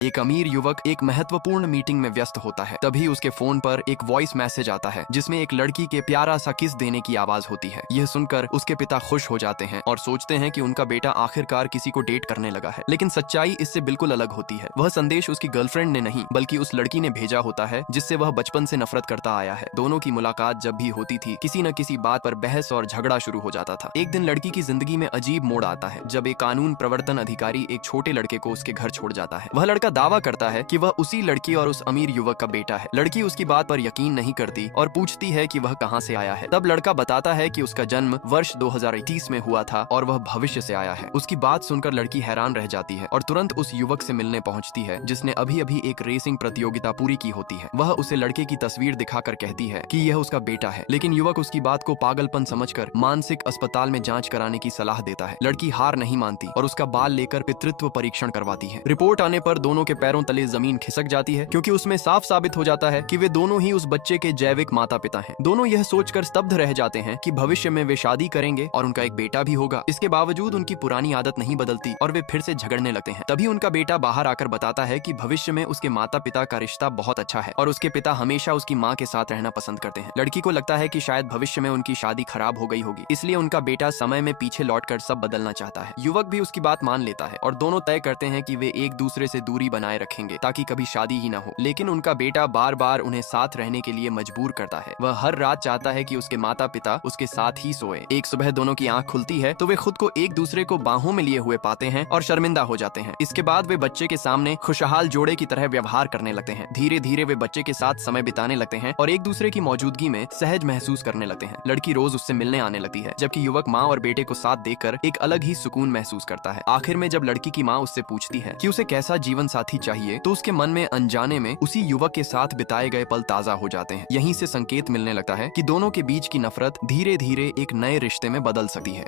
एक अमीर युवक एक महत्वपूर्ण मीटिंग में व्यस्त होता है। तभी उसके फोन पर एक वॉइस मैसेज आता है जिसमें एक लड़की के प्यारा सा किस देने की आवाज होती है। यह सुनकर उसके पिता खुश हो जाते हैं और सोचते हैं कि उनका बेटा आखिरकार किसी को डेट करने लगा है। लेकिन सच्चाई इससे बिल्कुल अलग होती है। वह संदेश उसकी गर्लफ्रेंड ने नहीं बल्कि उस लड़की ने भेजा होता है जिससे वह बचपन से नफरत करता आया है। दोनों की मुलाकात जब भी होती थी किसी न किसी बात पर बहस और झगड़ा शुरू हो जाता था। एक दिन लड़की की जिंदगी में अजीब मोड़ आता है जब एक कानून प्रवर्तन अधिकारी एक छोटे लड़के को उसके घर छोड़ जाता है। वह लड़का दावा करता है कि वह उसी लड़की और उस अमीर युवक का बेटा है। लड़की उसकी बात पर यकीन नहीं करती और पूछती है कि वह कहां से आया है। तब लड़का बताता है कि उसका जन्म वर्ष 2021 में हुआ था और वह भविष्य से आया है। उसकी बात सुनकर लड़की हैरान रह जाती है और तुरंत उस युवक से मिलने पहुंचती है जिसने अभी अभी एक रेसिंग प्रतियोगिता पूरी की होती है। वह उसे लड़के की तस्वीर दिखाकर कहती है कि यह उसका बेटा है, लेकिन युवक उसकी बात को पागलपन समझकर मानसिक अस्पताल में जांच कराने की सलाह देता है। लड़की हार नहीं मानती और उसका बाल लेकर पितृत्व परीक्षण करवाती है। रिपोर्ट आने पर दोनों के पैरों तले जमीन खिसक जाती है क्योंकि उसमें साफ साबित हो जाता है कि वे दोनों ही उस बच्चे के जैविक माता पिता हैं। दोनों यह सोचकर स्तब्ध रह जाते हैं कि भविष्य में वे शादी करेंगे और उनका एक बेटा भी होगा। इसके बावजूद उनकी पुरानी आदत नहीं बदलती और वे फिर से झगड़ने लगते हैं। तभी उनका बेटा बाहर आकर बताता है कि भविष्य में उसके माता पिता का रिश्ता बहुत अच्छा है और उसके पिता हमेशा उसकी माँ के साथ रहना पसंद करते हैं। लड़की को लगता है कि शायद भविष्य में उनकी शादी खराब हो गई होगी, इसलिए उनका बेटा समय में पीछे लौटकर सब बदलना चाहता है। युवक भी उसकी बात मान लेता है और दोनों तय करते हैं कि वे एक दूसरे से दूरी बनाए रखेंगे ताकि कभी शादी ही ना हो। लेकिन उनका बेटा बार बार उन्हें साथ रहने के लिए मजबूर करता है। वह हर रात चाहता है कि उसके माता पिता उसके साथ ही सोए। एक सुबह दोनों की आंख खुलती है तो वे खुद को एक दूसरे को बाहों में लिए हुए पाते हैं और शर्मिंदा हो जाते हैं। इसके बाद वे बच्चे के सामने खुशहाल जोड़े की तरह व्यवहार करने लगते हैं। धीरे धीरे वे बच्चे के साथ समय बिताने लगते हैं और एक दूसरे की मौजूदगी में सहज महसूस करने लगते हैं। लड़की रोज उससे मिलने आने लगती है जबकि युवक माँ और बेटे को साथ देखकर एक अलग ही सुकून महसूस करता है। आखिर में जब लड़की की माँ उससे पूछती है कि उसे कैसा जीवन साथी चाहिए तो उसके मन में अनजाने में उसी युवक के साथ बिताए गए पल ताजा हो जाते हैं। यहीं से संकेत मिलने लगता है कि दोनों के बीच की नफरत धीरे धीरे एक नए रिश्ते में बदल सकती है।